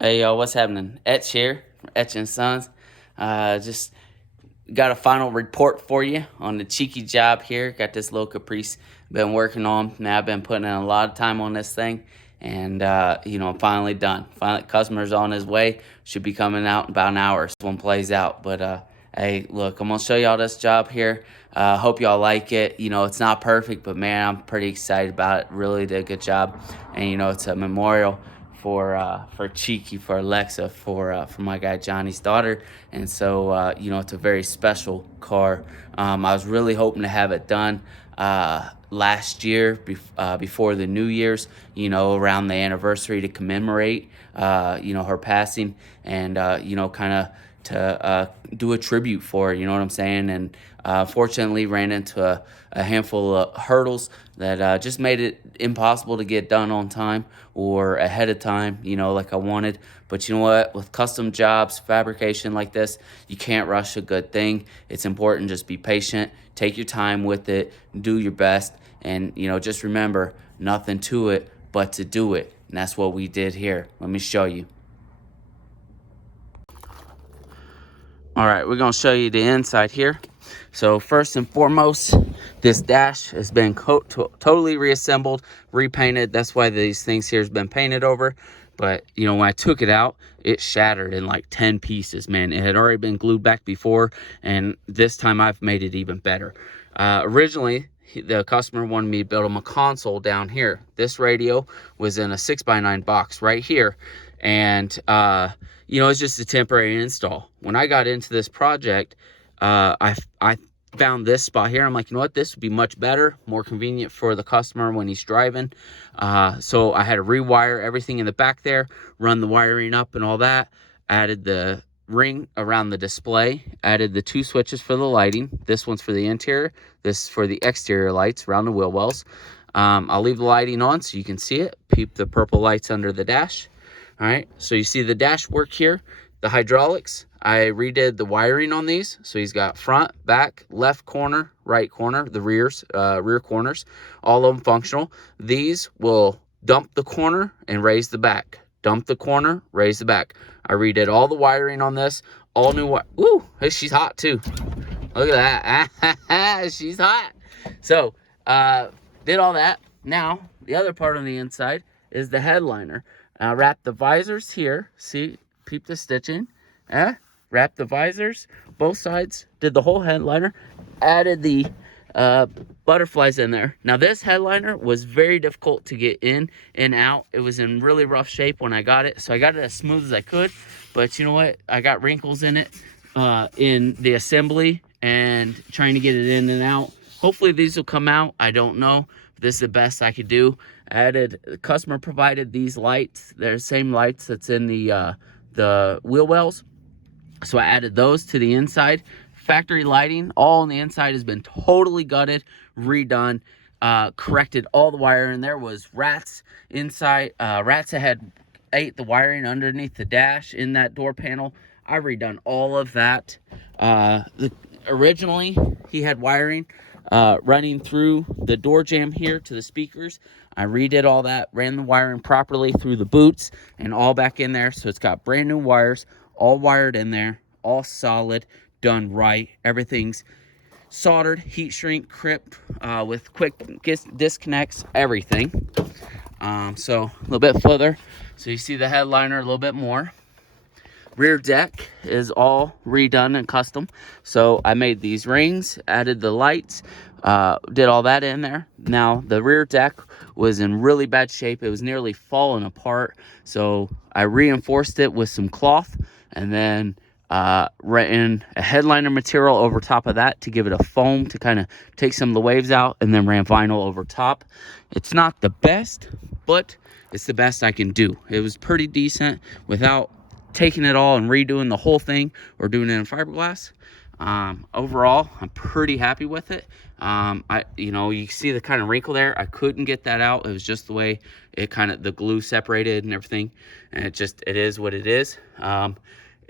Hey yo, what's happening? Etch here, Etch and Sons. Just got a final report for you on the cheeky job here. Got this little Caprice been working on. Now I've been putting in a lot of time on this thing, and I'm finally done. Finally, customer's on his way. Should be coming out in about an hour. So one plays out, but hey, look, I'm gonna show y'all this job here. Hope y'all like it. It's not perfect, but man, I'm pretty excited about it. Really did a good job, and it's a memorial for Cheeky, for Alexa, for my guy Johnny's daughter, and so it's a very special car. I was really hoping to have it done last year before the New Year's, around the anniversary to commemorate her passing, and kind of to do a tribute for her, you know what I'm saying? And fortunately ran into a handful of hurdles that just made it impossible to get done on time or ahead of time, like I wanted. But you know what? With custom jobs, fabrication like this, you can't rush a good thing. It's important. Just be patient, take your time with it, do your best, and just remember, nothing to it but to do it. And that's what we did here. Let me show you. All right, we're gonna show you the inside here. So first and foremost, this dash has been totally reassembled, repainted. That's why these things here has been painted over. But when I took it out, it shattered in like 10 pieces, man. It had already been glued back before, and this time I've made it even better. Originally, the customer wanted me to build him a console down here. This radio was in a 6x9 box right here, and it's just a temporary install. When I got into this project, I found this spot here. I'm like, you know what? This would be much better, more convenient for the customer when he's driving. So I had to rewire everything in the back there, run the wiring up and all that. Added the ring around the display, added the 2 switches for the lighting. This one's for the interior, this for the exterior lights around the wheel wells. I'll leave the lighting on so you can see it. Peep the purple lights under the dash. All right, so you see the dash work here, the hydraulics. I redid the wiring on these. So he's got front, back, left corner, right corner, the rear corners, all of them functional. These will dump the corner and raise the back. Dump the corner, raise the back. I redid all the wiring on this, all new Ooh, hey, she's hot too. Look at that. She's hot. So, did all that. Now, the other part on the inside is the headliner. Wrap the visors here. See, peep the stitching. Wrap the visors, both sides. Did the whole headliner. Added the butterflies in there. Now, this headliner was very difficult to get in and out. It was in really rough shape when I got it, so I got it as smooth as I could. But you know what? I got wrinkles in it in the assembly and trying to get it in and out. Hopefully, these will come out. I don't know. This is the best I could do. The customer provided these lights. They're the same lights that's in the wheel wells. So I added those to the inside. Factory lighting, all on the inside has been totally gutted, redone, corrected all the wiring. There was rats inside. Rats that had ate the wiring underneath the dash in that door panel. I redone all of that. Originally, he had wiring running through the door jamb here to the speakers. I redid all that, ran the wiring properly through the boots and all back in there. So it's got brand new wires, all wired in there, all solid, done right. Everything's soldered, heat shrink, crimped with quick disconnects, everything. So a little bit further. So you see the headliner a little bit more. Rear deck is all redone and custom. So I made these rings, added the lights, did all that in there. Now the rear deck was in really bad shape. It was nearly falling apart. So I reinforced it with some cloth and then ran a headliner material over top of that to give it a foam to kind of take some of the waves out, and then ran vinyl over top. It's not the best, but it's the best I can do. It was pretty decent without taking it all and redoing the whole thing or doing it in fiberglass. Overall, I'm pretty happy with it. You see the kind of wrinkle there. I couldn't get that out. It was just the way the glue separated and everything. And it is what it is.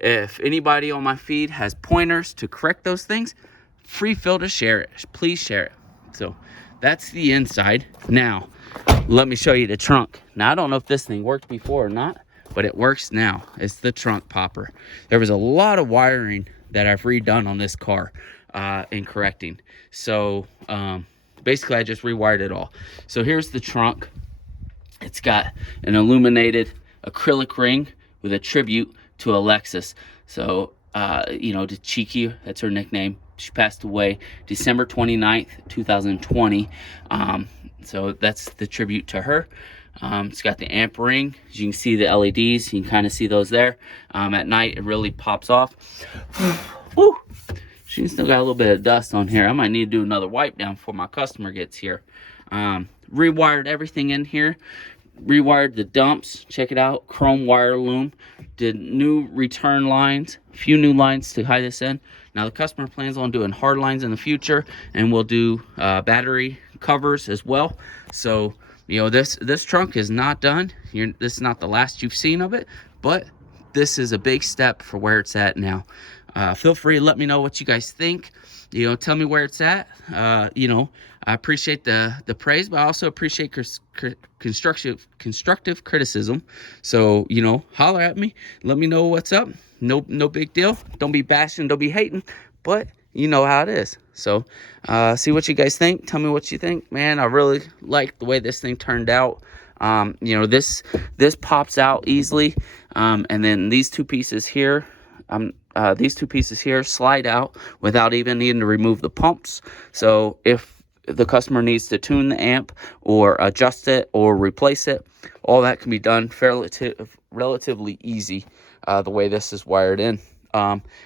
If anybody on my feed has pointers to correct those things, feel to share it. Please share it. So that's the inside. Now, let me show you the trunk. Now, I don't know if this thing worked before or not, but it works now. It's the trunk popper. There was a lot of wiring that I've redone on this car in correcting. So basically I just rewired it all. So here's the trunk. It's got an illuminated acrylic ring with a tribute to Alexis. So, you know, to Cheeky, that's her nickname. She passed away December 29th, 2020. So that's the tribute to her. It's got the amp ring. As you can see the LEDs, you can kind of see those there. At night, it really pops off. Woo! She still got a little bit of dust on here. I might need to do another wipe down before my customer gets here. Rewired everything in here. Rewired the dumps. Check it out. Chrome wire loom. Did new return lines. A few new lines to hide this in. Now the customer plans on doing hard lines in the future, and we'll do battery covers as well. So, you know, this trunk is not done. This is not the last you've seen of it, but this is a big step for where it's at now. Feel free to let me know what you guys think. You know, tell me where it's at. You know, I appreciate the praise, but I also appreciate constructive criticism. So, you know, holler at me. Let me know what's up. No big deal. Don't be bashing, don't be hating, but you know how it is. So, see what you guys think. Tell me what you think. Man, I really like the way this thing turned out. You know, this pops out easily. And then these two pieces here, slide out without even needing to remove the pumps. So if the customer needs to tune the amp or adjust it or replace it, all that can be done relatively easy the way this is wired in.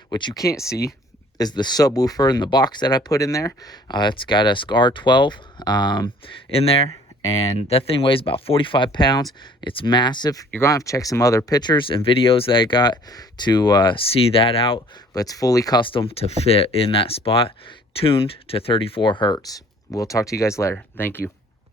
What you can't see is the subwoofer in the box that I put in there. It's got a SCAR 12 in there, and that thing weighs about 45 pounds. It's massive. You're gonna have to check some other pictures and videos that I got to see that out, but it's fully custom to fit in that spot, tuned to 34 hertz. We'll talk to you guys later. Thank you.